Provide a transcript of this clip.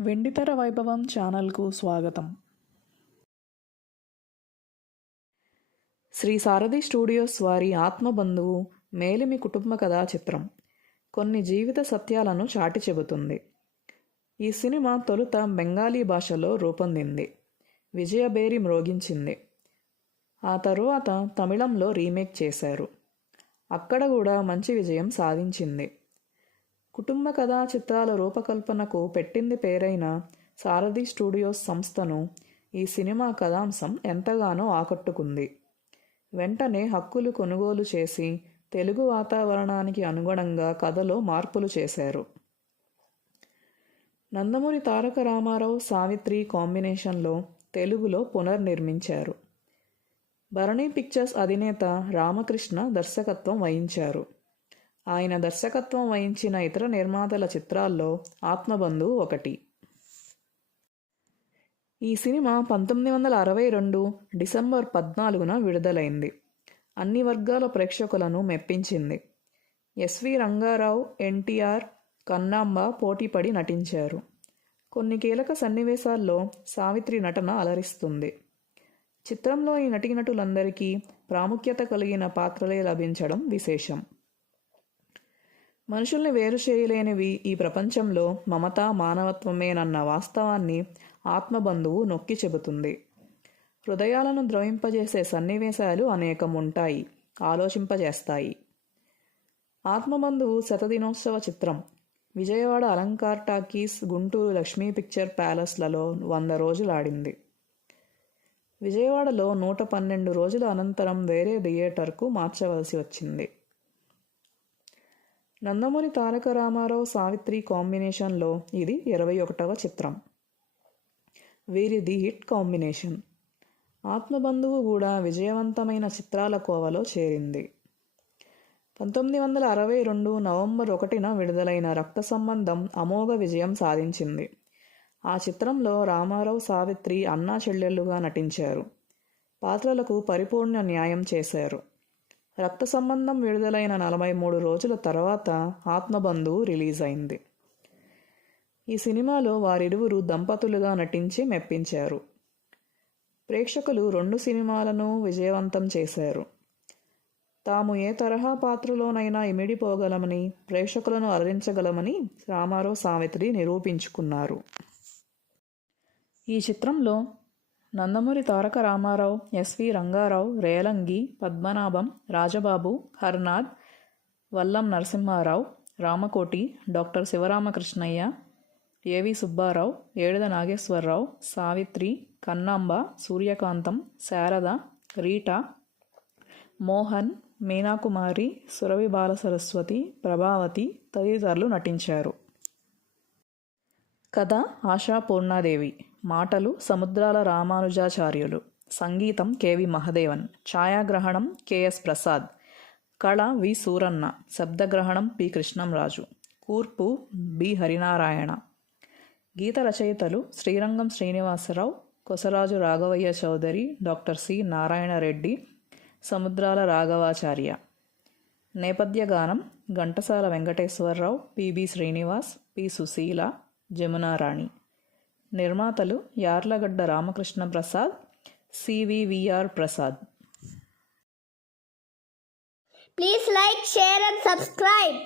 వెండితెర వైభవం ఛానల్కు స్వాగతం. శ్రీ సారథి స్టూడియోస్ వారి ఆత్మబంధువు మేలిమి కుటుంబ కథా చిత్రం. కొన్ని జీవిత సత్యాలను చాటి చెబుతుంది. ఈ సినిమా తొలుత బెంగాలీ భాషలో రూపొందింది. విజయబేరి మ్రోగించింది. ఆ తరువాత తమిళంలో రీమేక్ చేశారు. అక్కడ కూడా మంచి విజయం సాధించింది. కుటుంబ కథా చిత్రాల రూపకల్పనకు పెట్టింది పేరైన సారథి స్టూడియోస్ సంస్థను ఈ సినిమా కథాంశం ఎంతగానో ఆకట్టుకుంది. వెంటనే హక్కులు కొనుగోలు చేసి తెలుగు వాతావరణానికి అనుగుణంగా కథలో మార్పులు చేశారు. నందమూరి తారక రామారావు సావిత్రి కాంబినేషన్లో తెలుగులో పునర్నిర్మించారు. భరణి పిక్చర్స్ అధినేత రామకృష్ణ దర్శకత్వం వహించారు. ఆయన దర్శకత్వం వహించిన ఇతర నిర్మాతల చిత్రాల్లో ఆత్మబంధువు ఒకటి. ఈ సినిమా పంతొమ్మిది వందల అరవై రెండు డిసెంబర్ పద్నాలుగున విడుదలైంది. అన్ని వర్గాల ప్రేక్షకులను మెప్పించింది. S V Rangarao NTR Kannamba పోటీపడి నటించారు. కొన్ని కీలక సన్నివేశాల్లో సావిత్రి నటన అలరిస్తుంది. చిత్రంలో ఈ నటీనటులందరికీ ప్రాముఖ్యత కలిగిన పాత్రలే లభించడం విశేషం. మనుషుల్ని వేరు చేయలేనివి ఈ ప్రపంచంలో మమత మానవత్వమేనన్న వాస్తవాన్ని ఆత్మబంధువు నొక్కి చెబుతుంది. హృదయాలను ద్రవింపజేసే సన్నివేశాలు అనేకం ఉంటాయి ఆలోచింపజేస్తాయి. ఆత్మబంధువు శతదినోత్సవ చిత్రం. విజయవాడ అలంకార్ టాకీస్ గుంటూరు లక్ష్మీ పిక్చర్ ప్యాలెస్లలో వంద రోజులు ఆడింది విజయవాడలో నూట పన్నెండు రోజుల అనంతరం వేరే థియేటర్కు మార్చవలసి వచ్చింది. నందమూరి తారక రామారావు సావిత్రి కాంబినేషన్లో ఇది ఇరవై ఒకటవ చిత్రం. వీరిది హిట్ కాంబినేషన్. ఆత్మబంధువు కూడా విజయవంతమైన చిత్రాల కోవలో చేరింది. పంతొమ్మిది వందల అరవై రెండు నవంబర్ ఒకటిన విడుదలైన రక్త సంబంధం అమోఘ విజయం సాధించింది. ఆ చిత్రంలో రామారావు సావిత్రి అన్నా చెల్లెళ్ళుగా నటించారు. పాత్రలకు పరిపూర్ణ న్యాయం చేశారు. రక్త సంబంధం విడుదలైన నలభై మూడు రోజుల తర్వాత ఆత్మబంధువు రిలీజ్ అయింది. ఈ సినిమాలో వారిరువురు దంపతులుగా నటించి మెప్పించారు. ప్రేక్షకులు రెండు సినిమాలను విజయవంతం చేశారు. తాము ఏ తరహా పాత్రలోనైనా ఇమిడిపోగలమని ప్రేక్షకులను అలరించగలమని రామారావు సావిత్రి నిరూపించుకున్నారు. ఈ చిత్రంలో Nandamuri Taraka Ramarao S V Rangarao Relangi Padmanabham Rajababu Harnath Vallam Narasimharao Ramakoti doctor Sivaramakrishnaiah A V Subbarao Eduda Nageswararao Savitri Kannamba Suryakantham Sarada Rita Mohan Meenakumari Suravi Balasaraswathi Prabhavathi తదితరులు నటించారు. కథ ఆశా పూర్ణాదేవి. మాటలు సముద్రాల రామానుజాచార్యులు. సంగీతం కెవి మహదేవన్. ఛాయాగ్రహణం K S Prasad. కళ V Suranna. శబ్దగ్రహణం P Krishnamraju. కూర్పు B Harinarayana. గీత రచయితలు శ్రీరంగం శ్రీనివాసరావు కొసరాజు రాఘవయ్య చౌదరి డాక్టర్ సి నారాయణరెడ్డి సముద్రాల రాఘవాచార్య. నేపథ్య గానం Ghantasala Venkateswararao P B Srinivas P Susheela Jamunarani. నిర్మాతలు Yarlagadda Ramakrishna Prasad C V V R Prasad. Please like share and subscribe